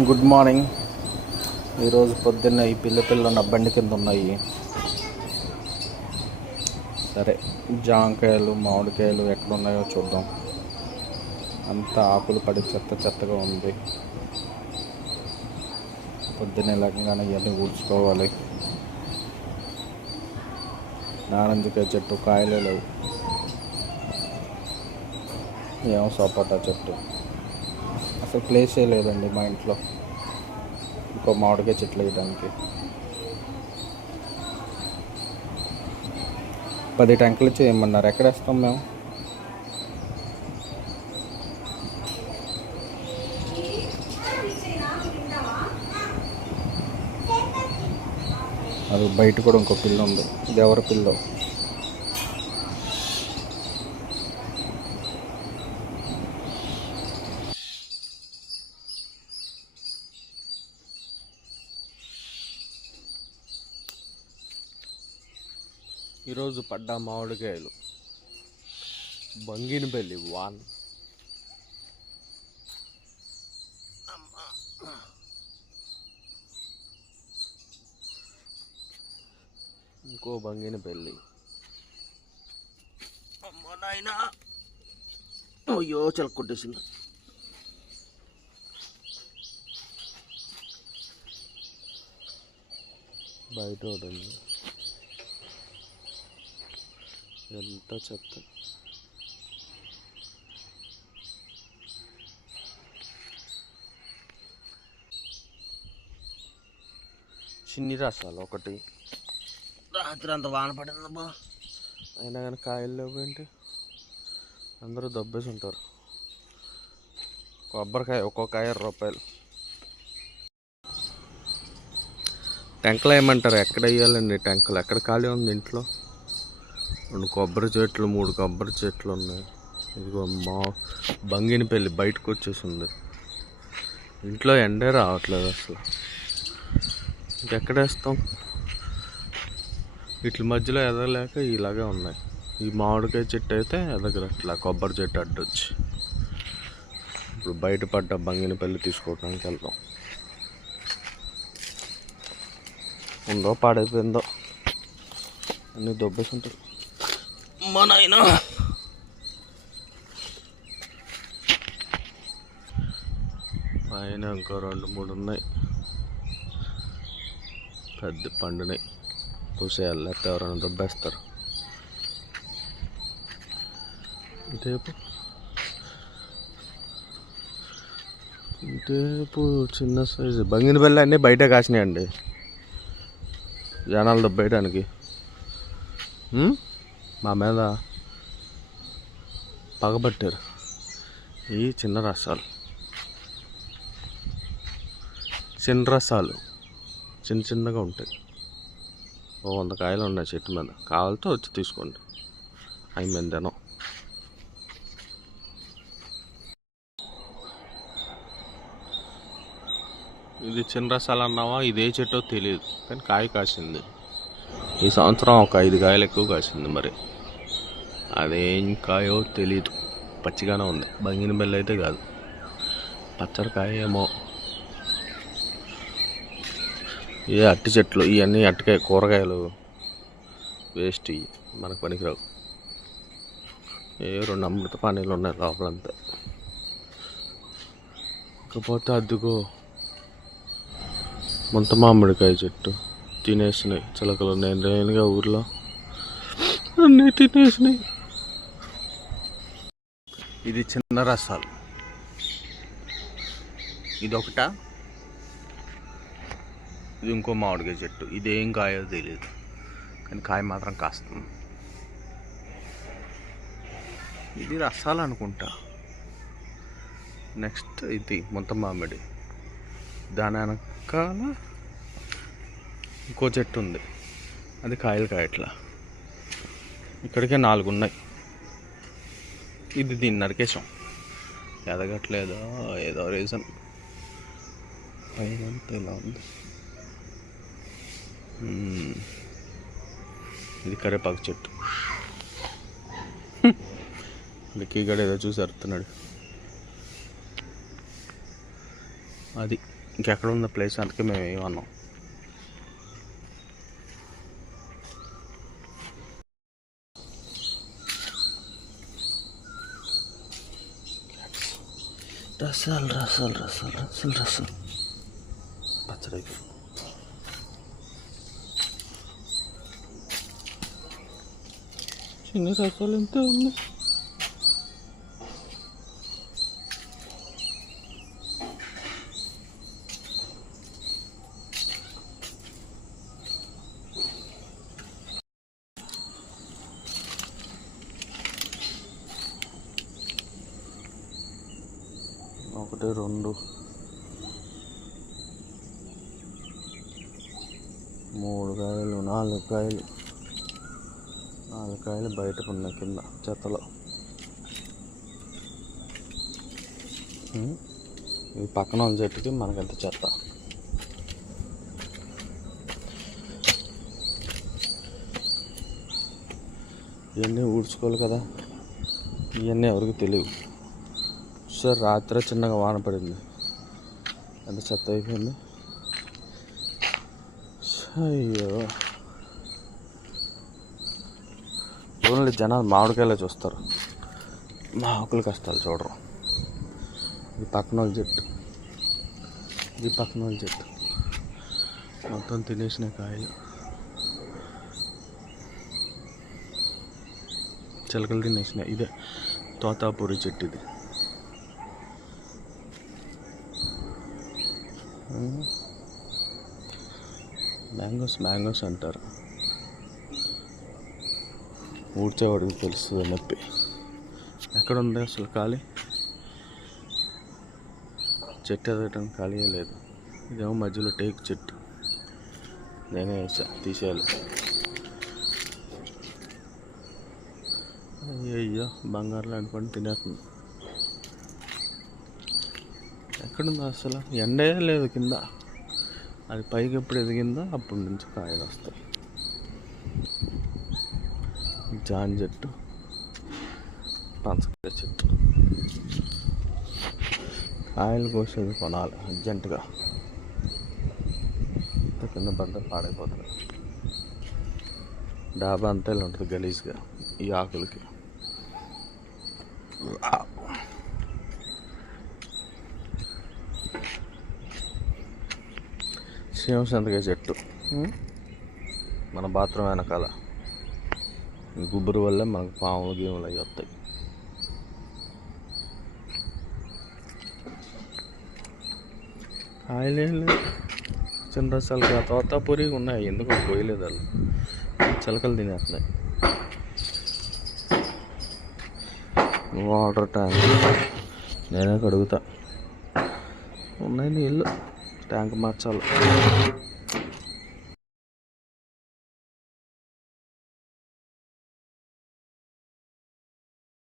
Good morning. ఈరోజు పొద్దున్న ఈ పిల్ల నా బండి కింద ఉన్నాయి. సరే, జాంకాయలు మామిడికాయలు ఎక్కడ ఉన్నాయో చూద్దాం. అంతా ఆకులు పడి చెత్తగా ఉంది. పొద్దున్నే లేకగానే ఇవన్నీ ఊడ్చుకోవాలి. నారింజకాయ చెట్టు కాయలే లేవు, ఏమో సపోటా చెట్టు. అసలు ప్లేసే లేదండి మా ఇంట్లో ఇంకో మామిడికాయ చెట్లు వేయడానికి. 10 ట్యాంకులు చేయమన్నారు. ఎక్కడ వేస్తాం మేము? అది బయట కూడా ఇంకో పిల్ల ఉంది. ఇది ఎవరి పిల్లో? ఈరోజు పడ్డ మామిడికాయలు బంగినపల్లి వాన్. ఇంకో బంగినపల్లి. అమ్మో నాయనా, అయ్యో చిలకొట్టేసింది. బయట ఒకటి ఉంది, ఎంత చెత్త. చిన్ని రసాలు ఒకటి. రాత్రి అంత వాన పడిందబ్బా, అయినా కానీ కాయలు లేవు ఏంటి? అందరూ దబ్బేసి ఉంటారు. కొబ్బరికాయ ఒక్కొక్క 5 రూపాయలు. టెంకలు వేయమంటారు. ఎక్కడ వేయాలండి టెంకలు? ఎక్కడ ఖాళీ ఉంది ఇంట్లో? 2 కొబ్బరి చెట్లు, 3 కొబ్బరి చెట్లు ఉన్నాయి. ఇదిగో మా బంగినపల్లి బయటకు వచ్చేసింది. ఇంట్లో ఎండే రావట్లేదు అసలు. ఇంకెక్కడ వేస్తాం? వీటి మధ్యలో ఎదగలేక ఇలాగే ఉన్నాయి. ఈ మామిడికాయ చెట్టు అయితే ఎదగరట్లా, కొబ్బరి చెట్టు అడ్డొచ్చి. ఇప్పుడు బయట పడ్డ బంగినపల్లి తీసుకోవడానికి వెళ్దాం. ఉందో పాడైపోయిందో అన్నీ దొబ్బేసి ఉంటారు. మా నాయన పైన ఇంకో 2-3 ఉన్నాయి. పెద్ద పండునాయి. పూసేయాలి, లేకపోతే ఎవరైనా దొబ్బేస్తారు. ఇటేపు చిన్న సైజు బంగినపల్లి అన్నీ బయట కాసినాయండి, జనాలు దొబ్బేయడానికి. మా మీద పగబట్టారు. ఈ చిన్న రసాలు చిన్నగా ఉంటాయి. 100 కాయలు ఉన్నాయి చెట్టు మీద. కావాలితే వచ్చి తీసుకోండి. అవి మేము తినం. ఇది చిన్న రసాలు అన్నావా? ఇదే చెట్టో తెలియదు, కానీ కాయ కాసింది. ఈ సంవత్సరం ఒక 5 కాయలు ఎక్కువ కాసింది. మరి అదేం కాయో తెలీదు, పచ్చిగానే ఉంది. బంగినపల్లి అయితే కాదు, పచ్చడి కాయ ఏమో. ఏ అట్టి చెట్లు ఇవన్నీ అట్టకాయ కూరగాయలు వేస్ట్, ఇవి మనకు పనికిరావు. 2 అమృత పానీలు ఉన్నాయి లోపలంతా. ఇకపోతే అద్దుకో ముంత మామిడికాయ చెట్టు తినేసినాయి చిలకలు. నేనుగా ఊర్లో అన్నీ తినేసినాయి. ఇది చిన్న రసాలు. ఇదొకట, ఇది ఇంకో మామిడికాయ చెట్టు. ఇదేం కాయో తెలియదు, కానీ కాయ మాత్రం కాస్తుంది. ఇది రసాలు అనుకుంటా. నెక్స్ట్ ఇది ముంత మామిడి. దాని వెనకాల ఇంకో చెట్టు ఉంది, అది కాయలు కాయట్లా. ఇక్కడికే 4 ఉన్నాయి. ఇది దీన్ని నరికేసాం, ఎదగట్లేదా ఏదో రీజన్. పైనంతా ఇలా ఉంది. ఇది కరేపాకు చెట్టు. లక్కీగడ ఏదో చూసి అరుతున్నాడు. అది ఇంకెక్కడ ఉన్న ప్లేస్ అందుకే మేము ఏమన్నాం. రసాలు రసాలు రసాలు రసాలు రసాలు పచ్చడి చిన్న రసాలు ఎంత ఉంది. ఒకటి 2 3 కాయలు 4 కాయలు 4 కాయలు బయటకు ఉన్నాయి కింద చెత్తలో. ఇది పక్కన ఉన్న చెట్టుకి మనకంత చెత్త. ఇవన్నీ ఊడ్చుకోవాలి కదా, ఇవన్నీ ఎవరికి తెలియవు. సార్ రాత్రి చిన్నగా వాన పడింది, ఎంత చెత్త అయిపోయింది. అయ్యో, ఓన్లీ జనాలు మామిడికాయలే చూస్తారు, మా ఆకుల కష్టాలు చూడరు. ఇది పక్కన వాళ్ళ చెట్టు, ఇది పక్కన వాళ్ళ చెట్టు మొత్తం తినేసిన కాయలు. చిలకలు తినేసినాయి. ఇదే తోతాపూరి చెట్టు. ఇది మ్యాంగోస్ అంటారు. ఊడ్చేవాడికి తెలుస్తుంది నొప్పి. ఎక్కడ ఉంది అసలు ఖాళీ చెట్టు ఎదగటానికి ఖాళీయే లేదు. ఇదేమో మధ్యలో టేక్ చెట్టు, నేనే వేసా, తీసేయాలి. అయ్యో, బంగారు లాంటి పండు తినేస్తుంది. ఎక్కడుందో అసలు, ఎండే లేదు కింద. అది పైకి ఎప్పుడు ఎదిగిందో అప్పటి నుంచి కాయలు వస్తాయి. జామ చెట్టు, పంచకాయ చెట్టు. కాయలు కోసేది కొనాలి అర్జెంటుగా, కింద పడ్డ పాడైపోతుంది. డాబా అంతా ఇలా ఉంటుంది గలీజ్గా ఈ ఆకులకి. శివసంతకాయ చెట్టు మన బాత్రూమ్ వెనకాల. గుబ్బురు వల్ల మనకు పాములు గీములు అవి వస్తాయి. కాయలేం లేదు, చిన్న రసాలు తోతాపూరి ఉన్నాయి, ఎందుకో పోయలేదు వాళ్ళు. చిలకలు తినేస్తున్నాయి. వాటర్ ట్యాంక్ నేనే కడుగుతా, ఉన్నాయి నీళ్ళు, ట్యాంక్ మార్చాలి.